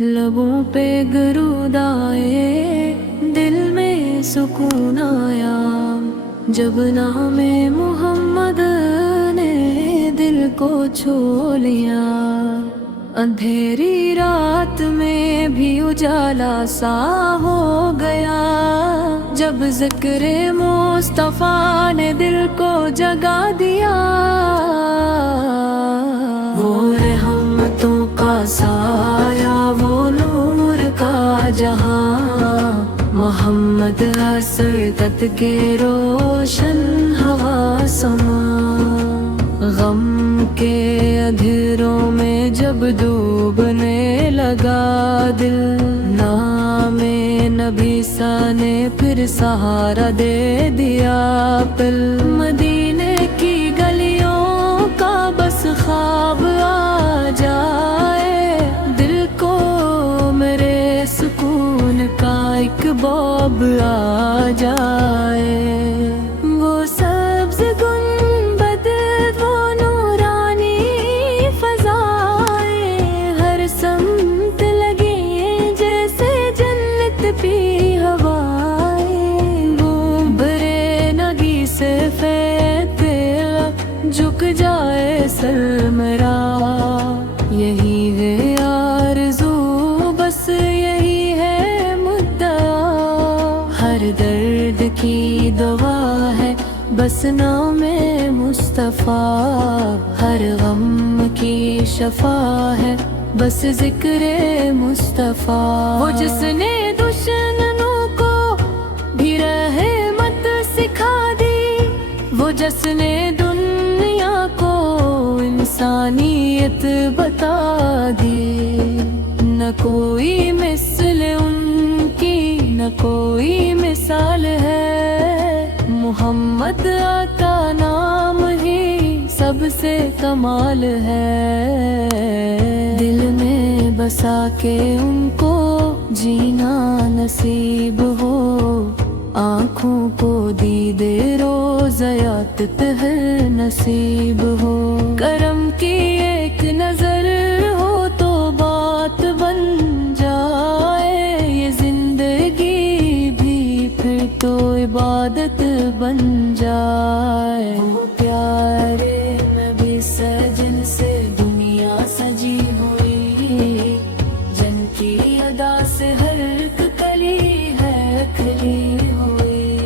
لبوں پہ درود آئے، دل میں سکون آیا، جب نام محمد نے دل کو چھو لیا۔ اندھیری رات میں بھی اجالا سا ہو گیا، جب ذکر مصطفیٰ نے دل کو جگا دیا۔ وہ رحمتوں کا سایہ، وہ نور کا جہاں، محمد عصمت کے روشن ہوا سما۔ غم کے اندھیروں میں جب ڈوبنے لگا دل، نام نبی سا نے پھر سہارا دے دیا پل۔ مدینے کی گلیوں کا بس خواب آ جائے، دل کو میرے سکون کا ایک باب آ جائے۔ وہ سبز گنبد، وہ نورانی فضائیں، ہر سمت لگی جیسے جنت پی ہوائیں۔ وہ برے نگی سے فیض جھک جائے سر میرا، یہی ہے آرزو، بس یہی ہے مدعا۔ ہر درد کی دوا ہے بس نام مصطفیٰ، ہر غم کی شفا ہے بس ذکر مصطفیٰ۔ وہ جس نے دشمنوں کو بھی رحمت سکھا دی، وہ جس نے دنیا کو انسانیت بتا دی۔ نہ کوئی مثل ان کی، نہ کوئی مثال ہے، محمد کا نام ہی سب سے کمال ہے۔ دل میں بسا کے ان کو جینا نصیب ہو، آنکھوں کو دیدے روزیات پہر نصیب ہو۔ کرم کی ایک نظر ہو تو بات بن جائے، یہ زندگی بھی پھر تو عبادت بن جائے۔ وہ پیارے نبی سجن سے دنیا سجی ہوئی، جن کی ادا سے ہر ایک کلی ہے کھلی ہوئی۔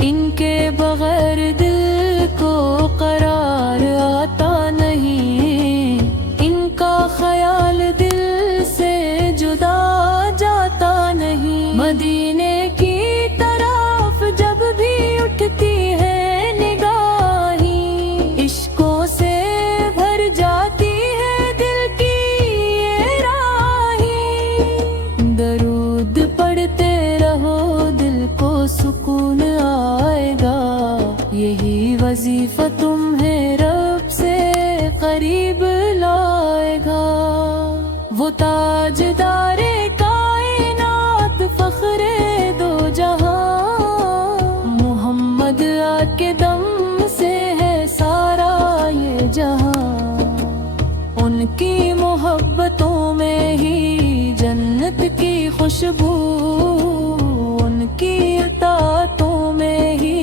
ان کے بغیر دل کو قرار آتا نہیں، ان کا خیال دل سے جدا جاتا نہیں۔ مدینے کی طرف جب بھی اٹھتی ہے نگاہیں، عشقوں سے بھر جاتی ہے دل کی یہ راہیں۔ درود پڑھتے رہو، دل کو سکون آئے گا، یہی وظیفہ تمہیں رب سے قریب لائے گا۔ وہ تاجدار کائنات، فخر دو جہاں، محمد کے دم سے ہے سارا یہ جہاں۔ ان کی محبتوں میں ہی جنت کی خوشبو، ان کی اطاعتوں میں ہی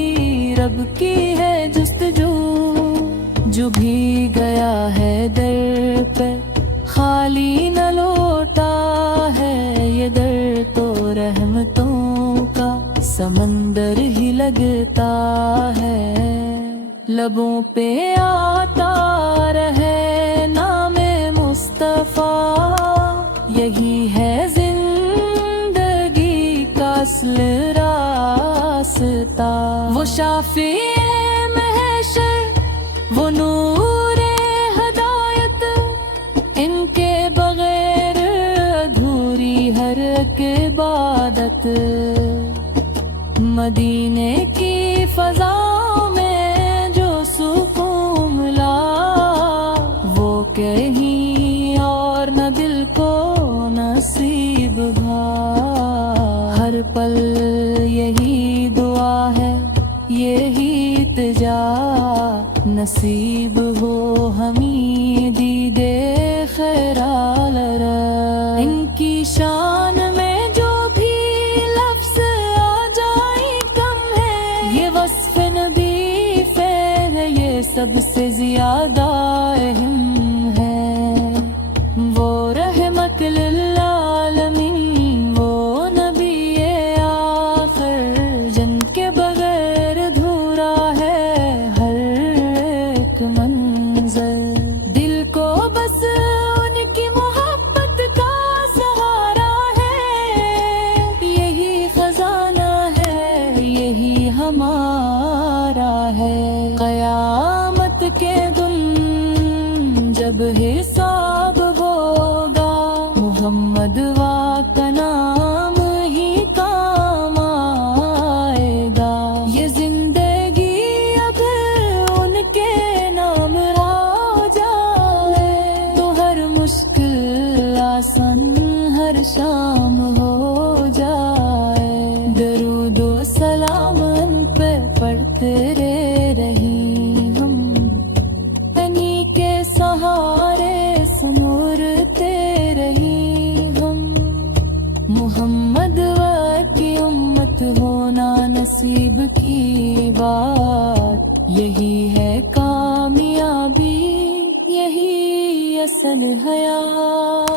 رب کی ہے جستجو۔ جو بھی گیا ہے در پہ خالی نہ لوٹا ہے، یہ در تو رحمتوں کا سمندر ہی لگتا ہے۔ لبوں پہ آتا رہے نام مصطفیٰ، یہی ہے زندگی کا اصل راستہ۔ وہ شافی محشر، وہ نور ہدایت، ان کے بغیر ادھوری ہر ایک عبادت۔ مدینے کی فضا میں جو سکون ملا، وہ کہیں اور نہ دل کو نصیب بھا۔ ہر پل یہی دعا ہے، یہی التجا، نصیب ہو ہمیں دیدے خیرال را۔ سب سے زیادہ اہم ہے، وہ رحمت للعالمین، وہ نبی آخر جن کے بغیر دھورا ہے ہر ایک منظر۔ دل کو بس ان کی محبت کا سہارا ہے، یہی خزانہ ہے، یہی ہمارا ہے۔ قیامت کے دن جب حساب ہوگا، محمد والا کا نام ہی کام آئے گا۔ یہ زندگی اگر ان کے نام ہو جائے تو ہر مشکل آسان ہر شام ہو جائے۔ درود و سلام ان پہ پڑھتے رہیں ہم، انہی کے سہارے سنورتے رہیں ہم۔ محمد کی امت ہونا نصیب کی بات، یہی ہے کامیابی، یہی اصل حیات۔